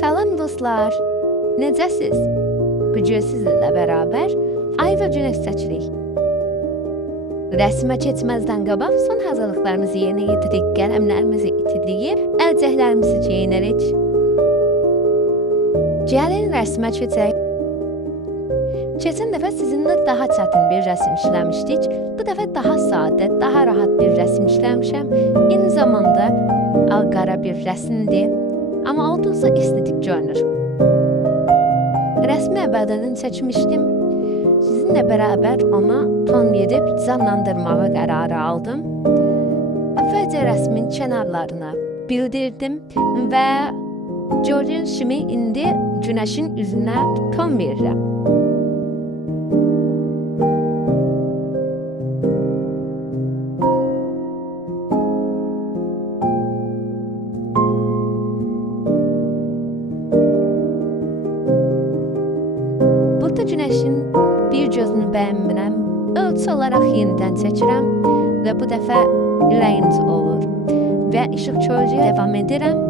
Salam dostlar, necəsiz? Bu gün sizinlə bərabər ay və günəş seçirik. Rəsmə keçməzdən qabaq son hazırlıqlarımızı yerinə yetiririk, qələmlərimizi itiləyib, əlcəklərimizi geyinərik. Gəlin rəsmə keçək. Keçən dəfə sizinlə daha çətin bir rəsm işləmişdik. Bu dəfə daha sadə, daha rahat bir rəsm işləmişəm. Eyni zamanda ağ-qara bir rəsmdir. Amma olduqca estetik görünür. Rəsmi əvvəldən çəkmişdim. Sizinlə bərabər ona ton verib canlandırmağa qərarı aldım. Əvvəlcə rəsmin kənarlarına bildirdim və gördüyünüz kimi indi günəşin üzünə ton verirəm. Burada günəşin bir gözünü bəyənmirəm, ölçü olaraq yenidən çəkirəm və bu dəfə ürəyiniz olur və işıq körücüyə devam edirəm.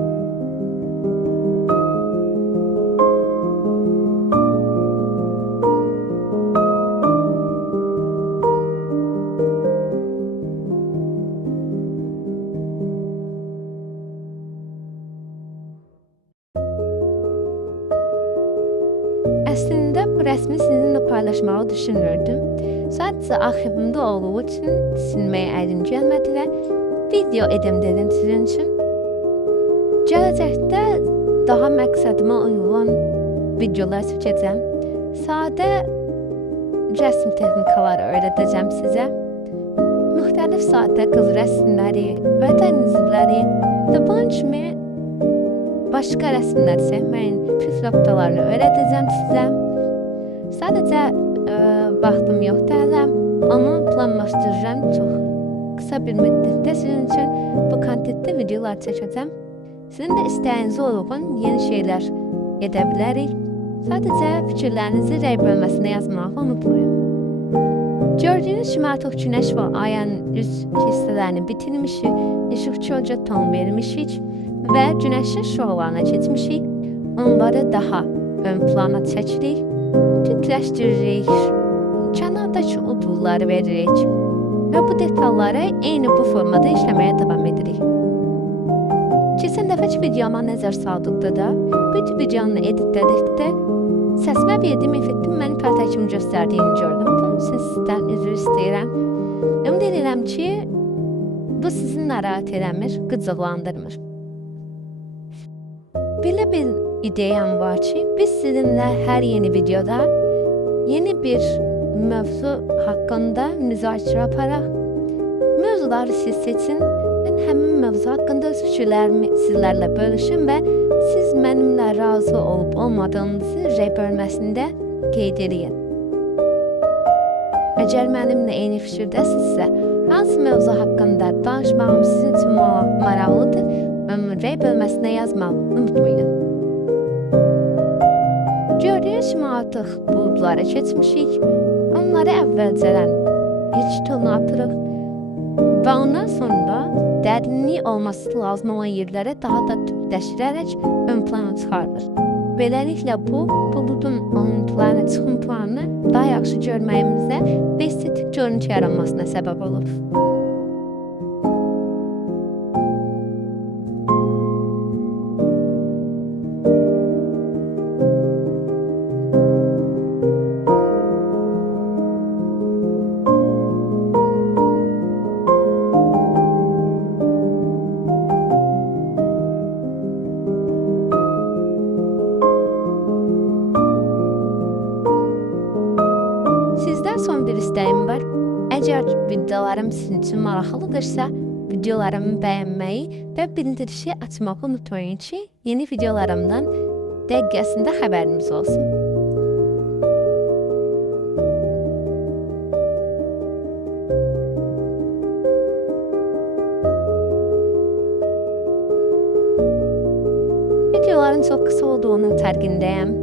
Əslində bu rəsmi sizinlə paylaşmağı düşünürdüm. Sadəcə arxivimdə olduğu üçün silməyə əlim gəlmədi və video edim dedim sizin üçün. Gələcəkdə daha məqsədimə uyğun videolar çəkəcəm. Sadə rəsm texnikaları öyrədəcəm sizə. Müxtəlif sadə qız rəsmləri, vətən izləri və bunun kimi başqa rəsmlər çəkməyin püf nöqtələrini öyrədəcəm sizə. Sadəcə vaxtım yoxdur hələ, amma planlaşdırıram çox qısa bir müddətdə sizin üçün bu kontentdə videolar çəkəcəm. Sizin də istəyinizə uyğun yeni şeylər edə bilərik. Sadəcə fikirlərinizi rəy bölməsinə yazmağı unutmayın. Gördüyünüz kimi artıq günəş və ayın üz hissələrini bitirmişik, işıq körcə ton vermişik və günəşin şüalarına keçmişik. Onları daha ön plana çəkirik, tündləşdiririk, kənardakı ulduzları veririk və bu detalları eyni bu formada işləməyə davam edirik. Keçən dəfəki videoma nəzər saldıqda da, bu videonu editledikdə səsimə verdiyim effektin məni pərtək kimi göstərdiyini gördüm. Bunun üçün sizdən üzr istəyirəm. Ümid edirəm ki, bu sizi narahat eləmir, qıcıqlandırmır. Belə bir ideyam var ki, biz sizinlə hər yeni videoda yeni bir mövzu haqqında müzakirə aparaq. Mövzuları siz seçin, mən həmin mövzu haqqında öz fikirlərimi sizlərlə bölüşüm və siz mənimlə razı olub olmadığınızı rəy bölməsində qeyd edin. Əgər mənimlə eyni fikirdəsinizsə, hansı mövzu haqqında danışmağım sizin üçün maraqlıdır, rəy bölməsinə yazmağı unutmayın. Gördüyünüz kimi artıq buludlara keçmişik. Onları əvvəlcədən ilk tona atırıq və ondan sonra dərinliyi olması lazım olan yerlərə daha da tüpləşdirərək ön plana çıxarılır. Beləliklə bu, buludun oluntularına, çıxıntılarını daha yaxşı görməyimizə və estetik görüntü yaranmasına səbəb olur. Sizdən son bir istəyim var. Əgər videolarım sizin üçün maraqlıdırsa, videolarımı bəyənməyi və bildirişi açmağı unutmayın ki, yeni videolarımdan dəqiqəsində xəbəriniz olsun. Videoların çox qısa olduğunun fərqindəyəm.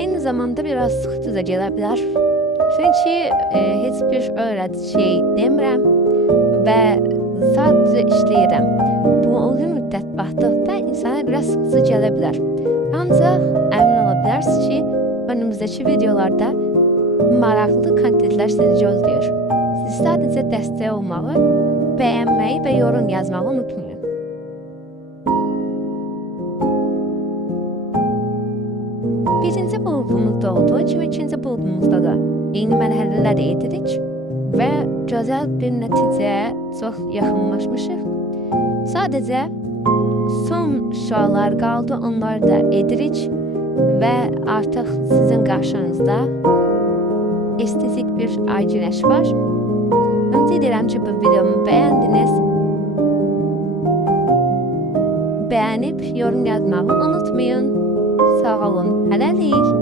Eyni zamanda biraz sıxıcı da gələ bilər. Çünki heç bir öyrədici şey demirəm və sadəcə işləyirəm. Bu uzun müddət baxdıqda insana biraz sıxıcı gələ bilər. Ancaq əmin ola bilərsiniz ki, önümüzdəki videolarda maraqlı kontentlər sizi gözləyir. Siz sadəcə dəstək olmağı, bəyənməyi və yorum yazmağı unutmayın. Birinci buludumuzda olduğu kimi ikinci buludumuzda da eyni mərhələlər edirik və gözəl bir nəticəyə çox yaxınlaşmışıq. Sadəcə son şüalar qaldı, onları da edirik və artıq sizin qarşınızda estetik bir ay günəş var. Ümid edirəm ki, bu videomu bəyəndiniz. Bəyənib yorum yazmağı unutmayın. Sağ olun. Hələlik.